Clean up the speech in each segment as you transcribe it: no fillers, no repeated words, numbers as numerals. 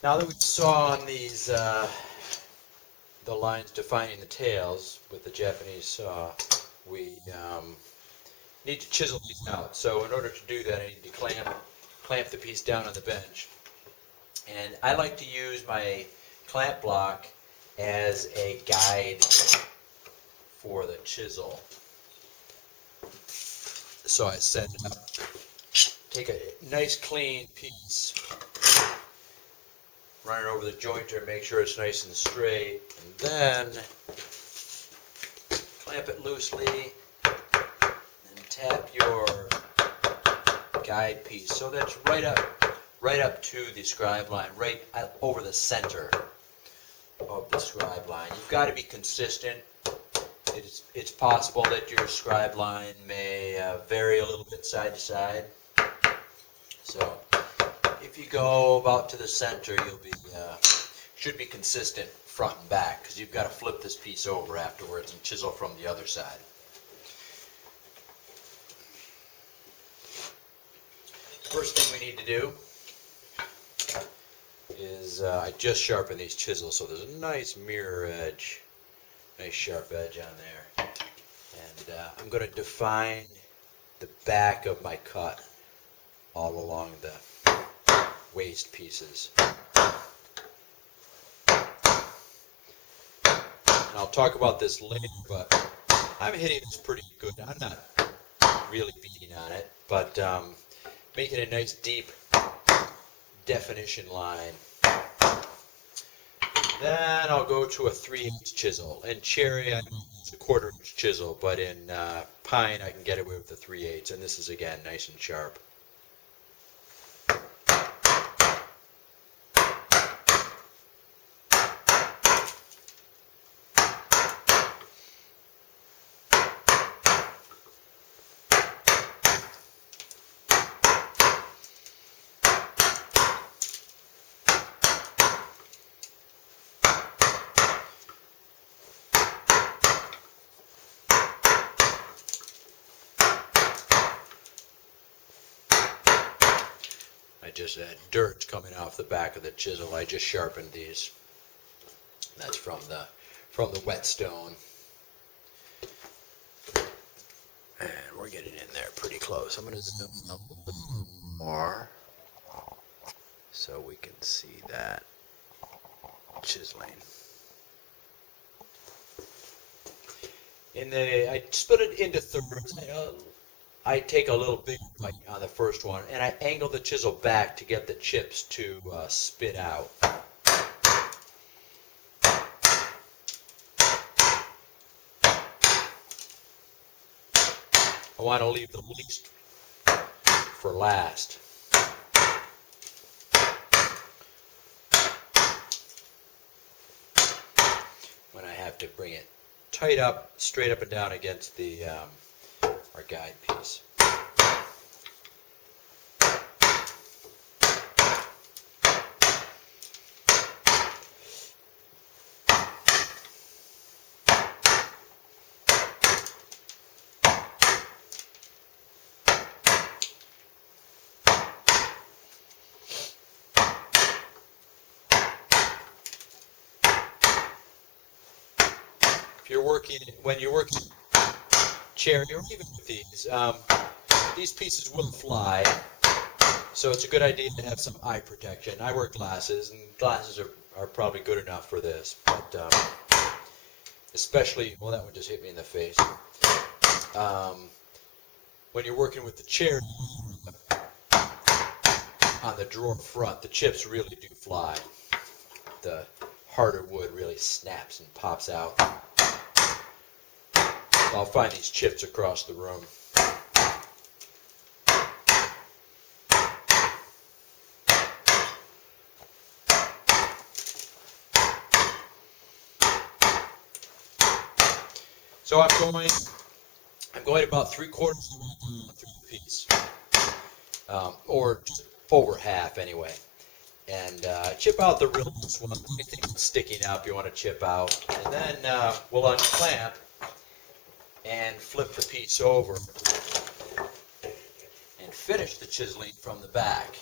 Now that we've sawn these, the lines defining the tails with the Japanese saw, we need to chisel these out. So in order to do that, I need to clamp the piece down on the bench. And I like to use my clamp block as a guide for the chisel. So I set it up, take a nice clean piece, run it over the jointer, make sure it's nice and straight, and then clamp it loosely and tap your guide piece so that's right up to the scribe line, right over the center of the scribe line. You've got to be consistent. It's possible that your scribe line may vary a little bit side to side. So if you go about to the center, you'll be should be consistent front and back, because you've got to flip this piece over afterwards and chisel from the other side. First thing we need to do is I just sharpened these chisels, so there's a nice mirror edge, nice sharp edge on there. And I'm going to define the back of my cut all along the waist pieces. And I'll talk about this later, but I'm hitting this pretty good. I'm not really beating on it, but making a nice deep definition line. Then I'll go to a 3/8 chisel. In cherry, I use a 1/4" chisel, but in pine, I can get away with the 3/8, and this is again nice and sharp. I just had dirt coming off the back of the chisel. I just sharpened these. That's from the whetstone. And we're getting in there pretty close. I'm going to zoom a little more so we can see that chiseling. I split it into thirds. I take a little big bite on the first one, and I angle the chisel back to get the chips to spit out. I want to leave the least for last. When I have to bring it tight up, straight up and down against the our guide piece. When you're working cherry, or even with these pieces will fly, so it's a good idea to have some eye protection. I wear glasses, and glasses are probably good enough for this, but especially, well, that one just hit me in the face. When you're working with the cherry on the drawer front, the chips really do fly. The harder wood really snaps and pops out. I'll find these chips across the room. So I'm going about 3/4 of the way through the piece, or just over half anyway. And chip out the real loose one. Anything that's sticking up, you want to chip out, and then we'll unclamp and flip the piece over and finish the chiseling from the back.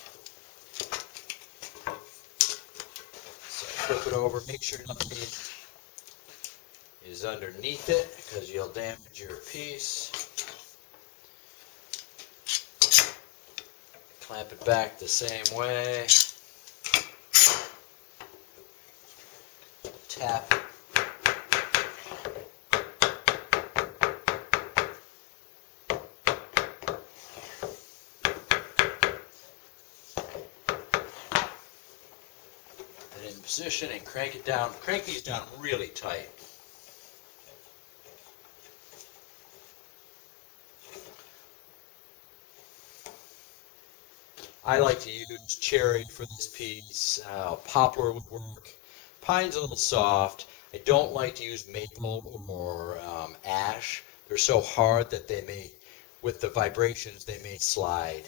flip it over. Make sure nothing is underneath it because you'll damage your piece. Clamp it back the same way. Tap. Put it in position and crank it down. Crank these down really tight. I like to use cherry for this piece. Poplar would work. Pine's a little soft. I don't like to use maple or ash. They're so hard that they may, with the vibrations, they may slide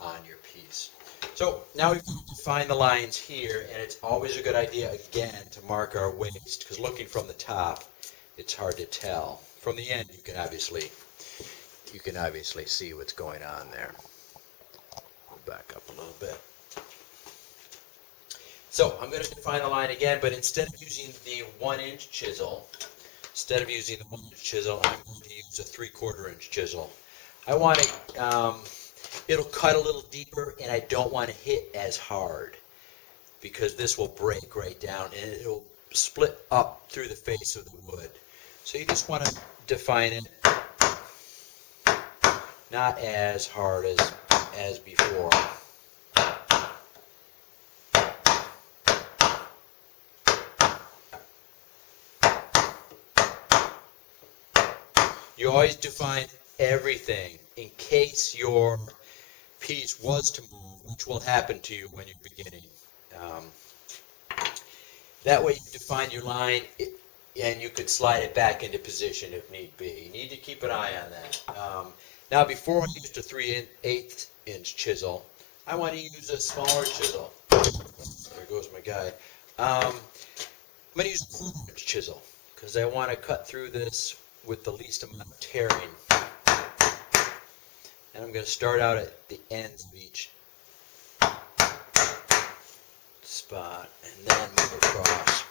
on your piece. So now we've defined the lines here, and it's always a good idea, again, to mark our waist, because looking from the top, it's hard to tell. From the end, you can obviously see what's going on there. Back up a little bit. So I'm going to define the line again, but instead of using the 1-inch chisel, I'm going to use a 3/4-inch chisel. I want it, it'll cut a little deeper, and I don't want to hit as hard because this will break right down and it'll split up through the face of the wood. So you just want to define it not as hard as before. You always define everything in case your piece was to move, which will happen to you when you're beginning. That way you define your line and you could slide it back into position if need be. You need to keep an eye on that. Now before I used a 3/8-inch chisel, I want to use a smaller chisel. There goes my guide. I'm going to use a 1/4-inch chisel because I want to cut through this with the least amount of tearing. And I'm going to start out at the ends of each spot and then move across.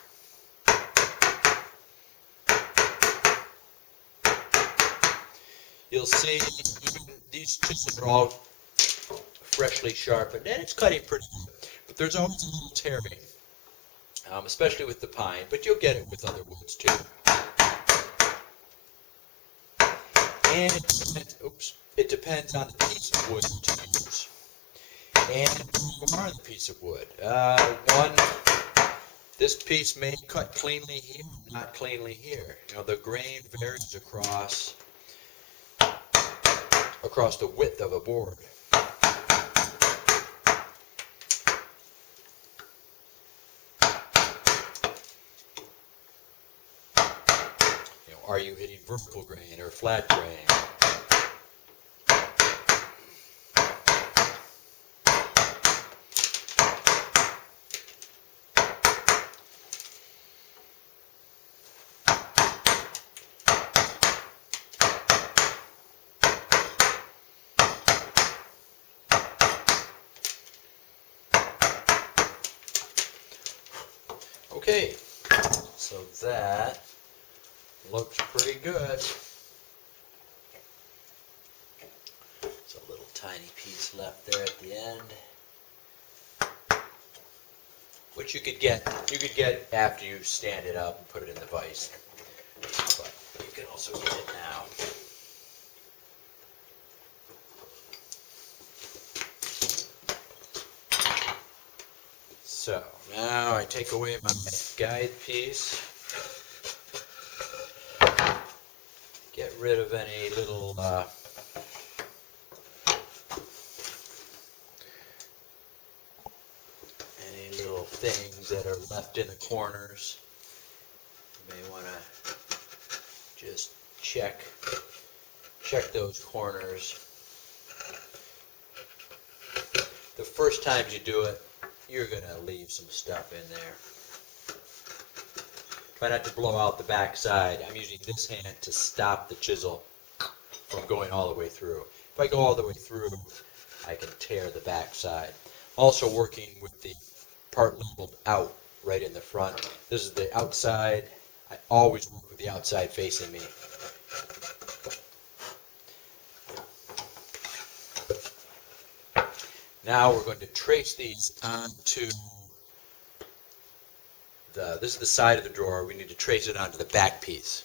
You'll see these chisels are all freshly sharpened, and it's cutting pretty good. But there's always a little tearing, especially with the pine, but you'll get it with other woods too. And it depends on the piece of wood to use. And you are the piece of wood. This piece may cut cleanly here, not cleanly here. You know, the grain varies across the width of a board. You know, are you hitting vertical grain or flat grain? Okay, so that looks pretty good. It's a little tiny piece left there at the end, which you could get after you stand it up and put it in the vise. But you can also get it now. So now I take away my guide piece, get rid of any little things that are left in the corners. You may want to just check those corners. The first times you do it, you're going to leave some stuff in there. Try not to blow out the back side. I'm using this hand to stop the chisel from going all the way through. If I go all the way through, I can tear the back side. Also working with the part labeled out right in the front. This is the outside. I always work with the outside facing me. Now we're going to trace these onto this is the side of the drawer. We need to trace it onto the back piece.